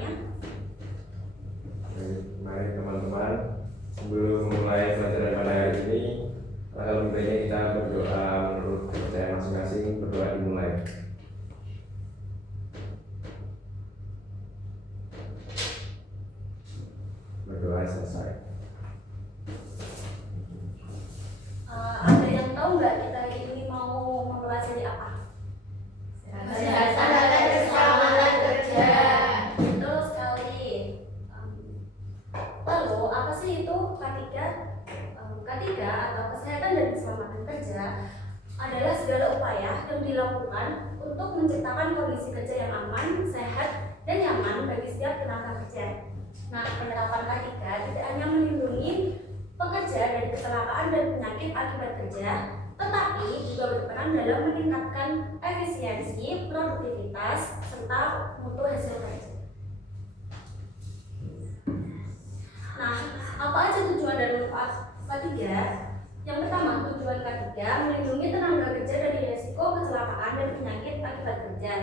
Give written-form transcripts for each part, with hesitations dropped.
pelajarannya. Mari teman-teman, sebelum memulai pelajaran pada hari ini, lebih baiknya kita berdoa menurut kepercayaan masing-masing. Berdoa dimulai. Berdoa selesai. Ada yang tahu nggak kita hari ini mau mempelajari apa? Kesehatan dan keselamatan kerja. Betul sekali. Lalu apa sih itu K3? K3 atau kesehatan dan keselamatan kerja adalah segala upaya yang dilakukan untuk menciptakan kondisi kerja yang aman, sehat, dan nyaman bagi setiap tenaga kerja. Nah, penerapan K3 tidak hanya melindungi pekerja dari kecelakaan dan penyakit akibat kerja, tetapi juga berperan dalam meningkatkan efisiensi, produktivitas, serta mutu hasil kerja. Nah, apa aja tujuan dari K3? Yang pertama, tujuan K3 melindungi tenaga kerja dari risiko kecelakaan dan penyakit akibat kerja.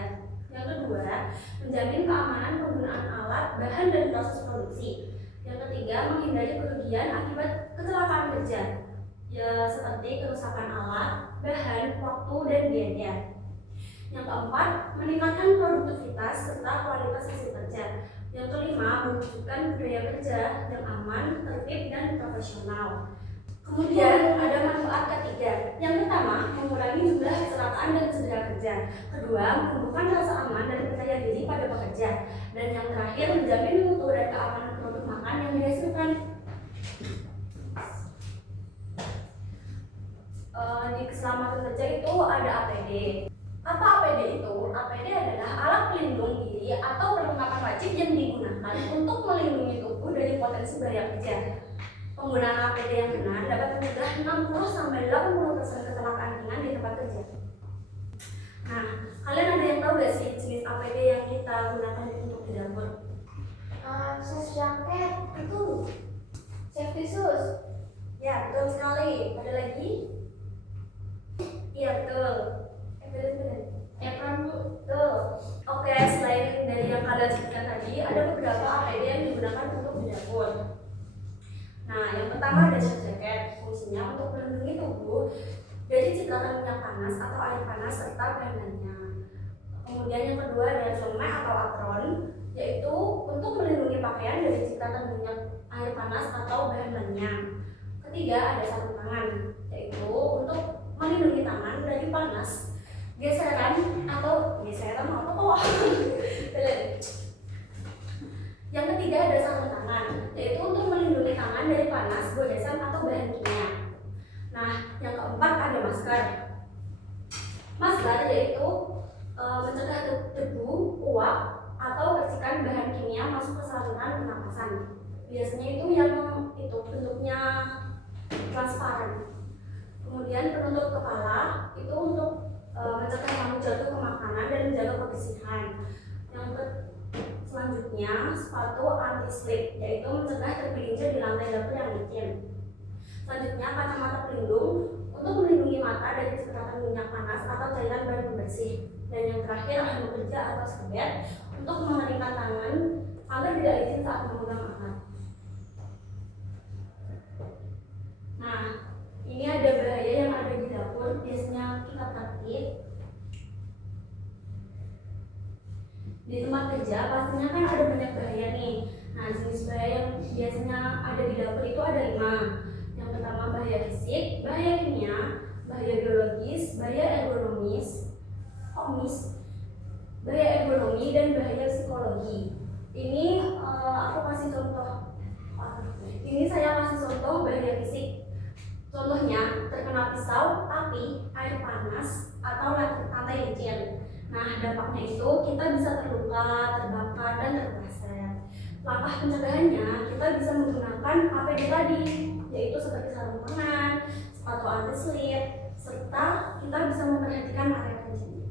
Yang kedua, menjamin keamanan penggunaan alat, bahan, dan proses produksi. Yang ketiga, menghindari kerugian akibat kecelakaan kerja, ya seperti kerusakan alat, bahan, waktu, dan biaya. Yang keempat, meningkatkan produktivitas serta kualitas hasil kerja. Yang kelima, mewujudkan budaya kerja yang aman, tertib, dan profesional. Kemudian ada manfaat ketiga. Yang pertama, mengurangi jumlah kecelakaan dan cedera kerja. Kedua, menumbuhkan rasa aman dan percaya diri pada pekerja. Dan yang terakhir, menjamin mutu dan keamanan produk makan yang dihasilkan. Di keselamatan kerja itu ada APD. Apa APD itu? APD adalah alat pelindung diri atau perlengkapan wajib yang digunakan untuk melindungi tubuh dari potensi bahaya kerja. Penggunaan APD yang benar dapat mencegah 60-80% kecelakaan ringan di tempat kerja. Nah, kalian ada yang tahu gak sih jenis APD yang kita gunakan untuk di dapur? Jas jaket itu, safety shoes. Ya, betul sekali. Ada lagi? Iya, betul. Apron, Bu. Betul. Oke, selain dari yang kalian sebutkan tadi, ada beberapa APD yang digunakan untuk di dapur. Nah, yang pertama ada jas jaket, fungsinya untuk melindungi tubuh dari cipratan minyak panas atau air panas serta bahan-bahannya. Kemudian yang kedua ada helmet atau apron, yaitu untuk melindungi pakaian dari cipratan minyak, air panas atau bahan-bahannya. Ketiga ada sarung tangan, yaitu untuk melindungi tangan dari panas, geseran apa kok? Yang ketiga ada sarung tangan, yaitu untuk melindungi tangan dari panas, goresan atau bahan kimia. Nah, yang keempat ada masker. Masker yaitu mencegah debu, uap, atau percikan bahan kimia masuk ke saluran pernapasan. Biasanya itu yang bentuknya transparan. Kemudian penutup kepala itu untuk mencegah nyamuk jatuh ke makanan dan menjaga kebersihan. Yang selanjutnya sepatu anti slip, yaitu mencegah tergelincir di lantai dapur yang licin. Selanjutnya kacamata pelindung untuk melindungi mata dari cipratan minyak panas atau cairan bahan pembersih. Dan yang terakhir hand kerja atau skebet untuk mengeringkan tangan agar tidak licin saat memegang alat. Nah, ini ada bahaya yang ada di dapur, biasanya kita praktik. Di tempat kerja pastinya kan ada banyak bahaya nih. Nah, jenis bahaya yang biasanya ada di dapur itu ada 5. Yang pertama bahaya fisik, bahaya kimia, bahaya biologis, bahaya bahaya ekonomi, dan bahaya psikologi. Ini aku kasih contoh. Ini saya kasih contoh bahaya fisik. Contohnya terkena pisau, api, air panas, atau lantai licin. Nah, dampaknya itu kita bisa terluka, terbakar, dan terpleset. Langkah pencegahannya kita bisa menggunakan APD tadi, yaitu seperti sarung tangan, sepatu anti slip, serta kita bisa memperhatikan area kerjanya.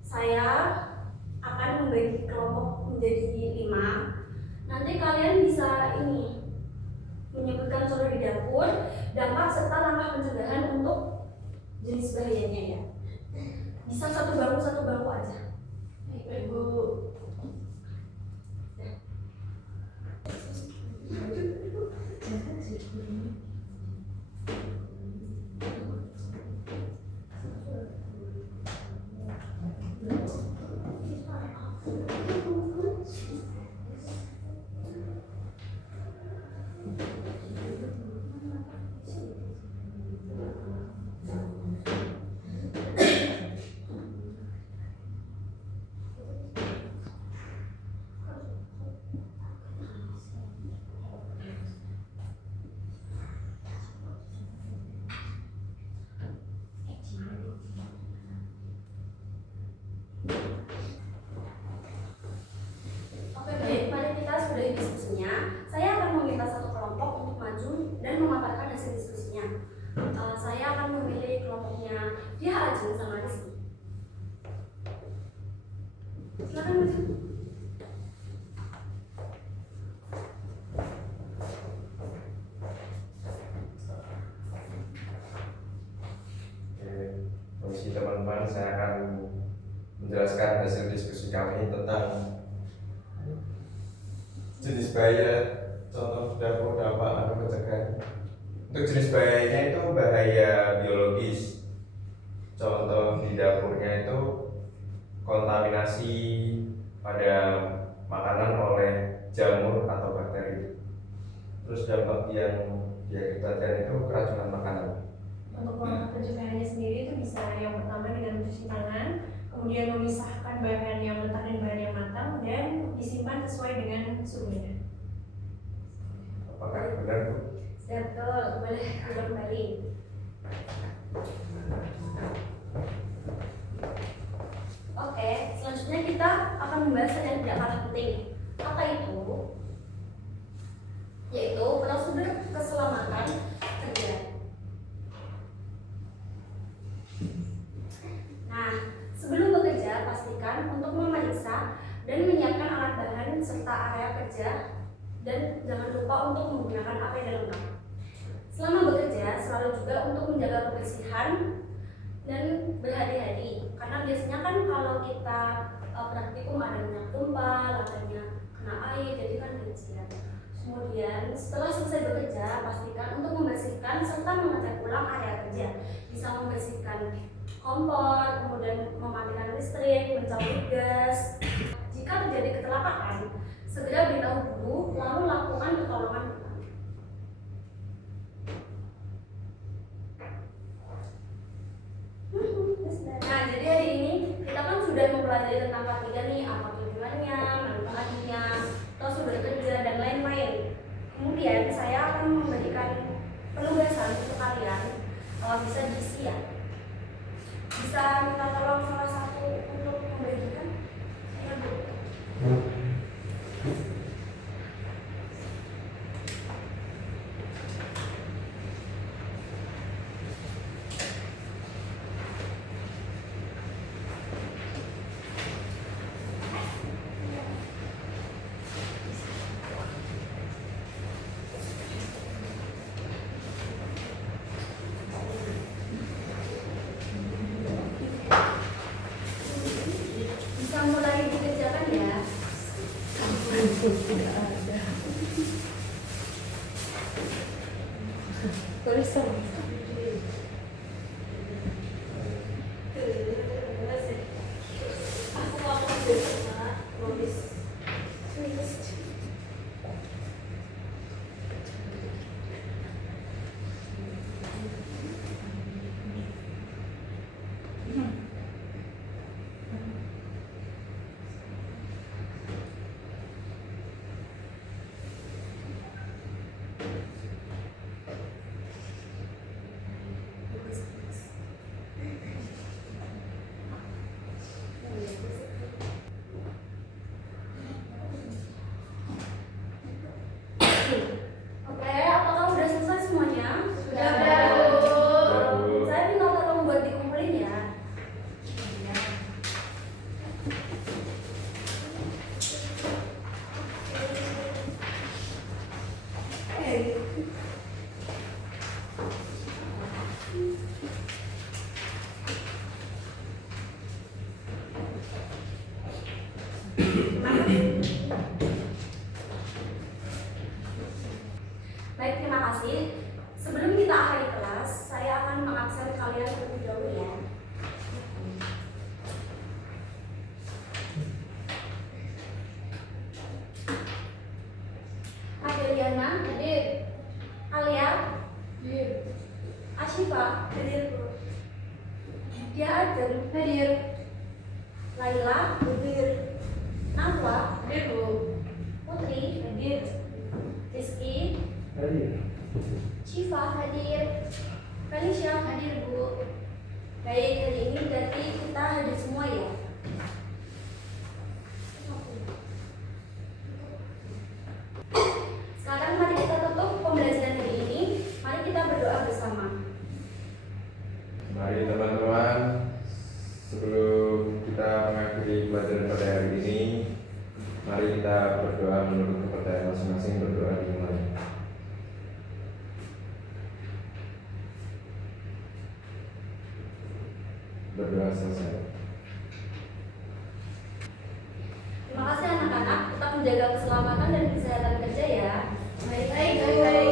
Saya akan membagi kelompok menjadi 5. Nanti kalian bisa menyebutkan contoh di dapur, dampak serta langkah pencegahan untuk jenis bahayanya ya. Bisa satu bangku aja. Baik, Ibu. Silakan maju. Oke, permisi teman-teman, saya akan menjelaskan hasil diskusi kami tentang jenis bahaya, contoh dampak atau pencegahan. Untuk jenis bahayanya itu bahaya biologis. Contoh di dapurnya itu kontaminasi pada makanan oleh jamur atau bakteri. Terus dampak yang diakibatkan itu keracunan makanan. Untuk langkah pencegahannya sendiri itu bisa yang pertama dengan mencuci tangan, kemudian memisahkan bahan yang mentah dan bahan yang matang, dan disimpan sesuai dengan suhunya. Apakah benar, Bu? Sudah betul, boleh duduk kembali. Oke, selanjutnya kita akan membahas hal yang tidak kalah penting. Apa itu? Yaitu prosedur keselamatan kerja. Nah, sebelum bekerja, pastikan untuk memeriksa dan menyiapkan alat bahan serta area kerja, dan jangan lupa untuk menggunakan APD lengkap. Selama bekerja, selalu juga untuk menjaga kebersihan dan berhati-hati, karena biasanya kan kalau kita praktikum ada minyak tumpah, lantainya kena air, jadi kan licin. Kemudian setelah selesai bekerja, pastikan untuk membersihkan serta mengecek ulang area kerja. Bisa membersihkan kompor, kemudian mematikan listrik, mencabut gas. Jika terjadi kecelakaan, segera beritahu guru, lalu lakukan pertolongan pertama. Nah, jadi hari ini kita kan sudah mempelajari tentang K3 nih, apa tujuannya, manfaatnya, prosedur kerja, dan lain-lain. Kemudian saya akan memberikan penugasan untuk kalian, kalau bisa diisi ya. Bisa minta tolong salah satu untuk membagikan? Saya Bu. Bisa mulai dikerjakan ya. Tidak ada. Tulisan. Aku mau sama nulis. Oke, apakah udah selesai semuanya? Sudah, Bu. Saya minta tolong buat dikumpulin ya. Baik, terima kasih. Sebelum kita akhiri kelas, saya akan mengabsen kalian terlebih dahulu ya. Adeliana, hadir. Alia, hadir. Ashifa, hadir. Dia Adem, hadir. Laila, hadir. Nafwa, hadir Bu. Putri, hadir. Rizky, Syifa, hadir. Felicia, hadir Bu. Baik, hari ini berarti kita hadir semua ya. Sekarang mari kita tutup pembelajaran hari ini. Mari kita berdoa bersama. Mari teman-teman, sebelum kita mengakhiri pelajaran pada hari berdoa selesai. Terima kasih anak-anak, tetap menjaga keselamatan dan kesehatan kerja ya. Baik.